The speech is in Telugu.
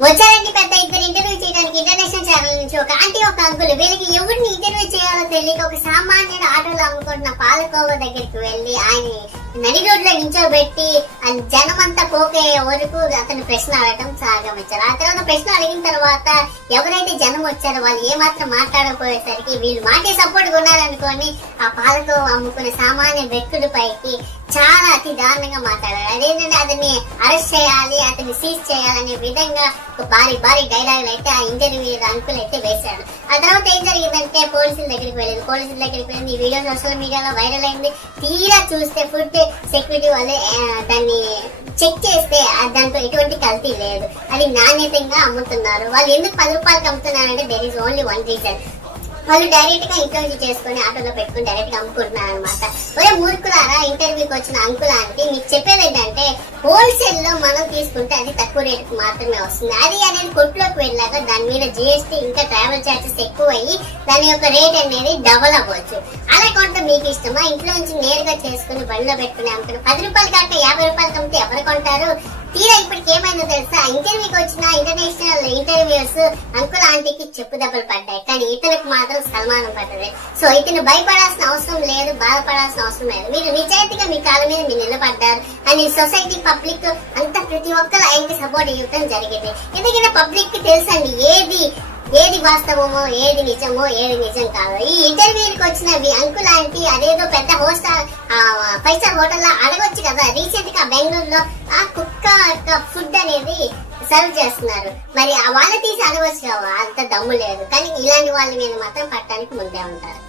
వచ్చారండి పెద్ద ఇద్దరు ఇంటర్వ్యూ చేయడానికి ఇంటర్నేషనల్ ఛానల్ నుంచి ఒక ఆంటీ ఒక అంకుల్. వీళ్ళకి ఎవరిని ఇంటర్వ్యూ చేయాలో తెలియక ఒక సామాన్యుడు ఆటోలో అమ్ముకుంటున్న పాలకోవ దగ్గరికి వెళ్లి ఆయన నడి రోడ్లో నించోబెట్టి జనం అంతా పోకయ్యే వరకు అతను ప్రశ్న అడగడం సాగమిచ్చారు. ఆ తర్వాత ప్రశ్న అడిగిన తర్వాత ఎవరైతే జనం వచ్చారో వాళ్ళు ఏమాత్రం మాట్లాడకపోయేసరికి వీళ్ళు మాకే సపోర్ట్ కొన్నారనుకొని ఆ పాలకోవ అమ్ముకునే సామాన్య వ్యక్తుడి పైకి చాలా అతి దారుణంగా మాట్లాడారు. అదేంటంటే అతన్ని అరెస్ట్ చేయాలి, అతన్ని సీజ్ చేయాలనే విధంగా ఒక భారీ డైలాగులు అయితే ఆ ఇంటర్వ్యూ అంకుల్ అయితే వేశాడు. ఆ తర్వాత ఏం జరిగిందంటే పోలీసుల దగ్గరికి వెళ్ళింది. ఈ వీడియో సోషల్ మీడియాలో వైరల్ అయింది. తీరా చూస్తే ఫుడ్ సెక్యూరిటీ వాళ్ళే దాన్ని చెక్ చేస్తే దాంట్లో ఎటువంటి కల్తీ లేదు, అది నాణ్యతంగా అమ్ముతున్నారు. వాళ్ళు ఎందుకు 10 రూపాయలకి అమ్ముతున్నారంటే there is only one reason. వాళ్ళు డైరెక్ట్ గా ఇంటర్వ్యూ చేసుకుని ఆటోలో పెట్టుకుని డైరెక్ట్ గా అమ్ముకుంటున్నారు అనమాట. ఒరే మూర్ఖులారా, ఇంటర్వ్యూకి వచ్చిన అంకుల్ అంటే మీకు చెప్పేది ఏంటంటే హోల్సేల్ లో మనం తీసుకుంటే అది తక్కువ రేటుకి మాత్రమే వస్తుంది. అది అనేది కొట్టులోకి వెళ్ళాక దాని మీద జిఎస్టీ ఇంకా ట్రావెల్ చార్జెస్ ఎక్కువ అయ్యి దాని యొక్క రేట్ అనేది డబల్ అవ్వచ్చు. అలా కొంటే మీకు ఇష్టమా? ఇంట్లో నుంచి నేరుగా చేసుకుని బండిలో పెట్టుకుని అమ్ముకుని 10 రూపాయలు కాక 50 రూపాయలకి అమ్మితే ఎవరు కొంటారు? తీరా ఇప్పటికి ఏమైందో తెలుసా, ఇంటర్వ్యూకి వచ్చిన ఇంటర్నేషనల్ ఇంటర్వ్యూస్ అంకుల్ ఆంటీకి చెప్పు దెబ్బలు పడ్డాయి, కానీ ఇతనికి మాత్రం సన్మానం పడ్డది. సో ఇతను భయపడాల్సిన అవసరం లేదు, బాధపడాల్సిన అవసరం లేదు. మీరు నిజాయితీగా మీ కాళ్ళ మీద మీరు నిలబడ్డారు అని సొసైటీ పబ్లిక్ అంతా ప్రతి ఒక్కరు ఆయనకి సపోర్ట్ ఇవ్వడం జరిగింది. ఎందుకంటే పబ్లిక్ కి తెలుసండి ఏది వాస్తవమో, ఏది నిజమో, ఏది నిజం కాదు. ఈ ఇంటర్వ్యూకి వచ్చిన అంకుల్ ఆంటీ అదేదో పెద్ద హోస్టల్ 5 స్టార్ హోటల్లో అడగొచ్చు కదా. రీసెంట్ గా బెంగళూరులో ఆ కుక్క ఫుడ్ అనేది సర్వ్ చేస్తున్నారు, మరి వాళ్ళ తీసి అడగవచ్చు కదా, అంత దమ్ము లేదు. కానీ ఇలాంటి వాళ్ళ మీద మాత్రం పట్టడానికి ముందే ఉంటారు.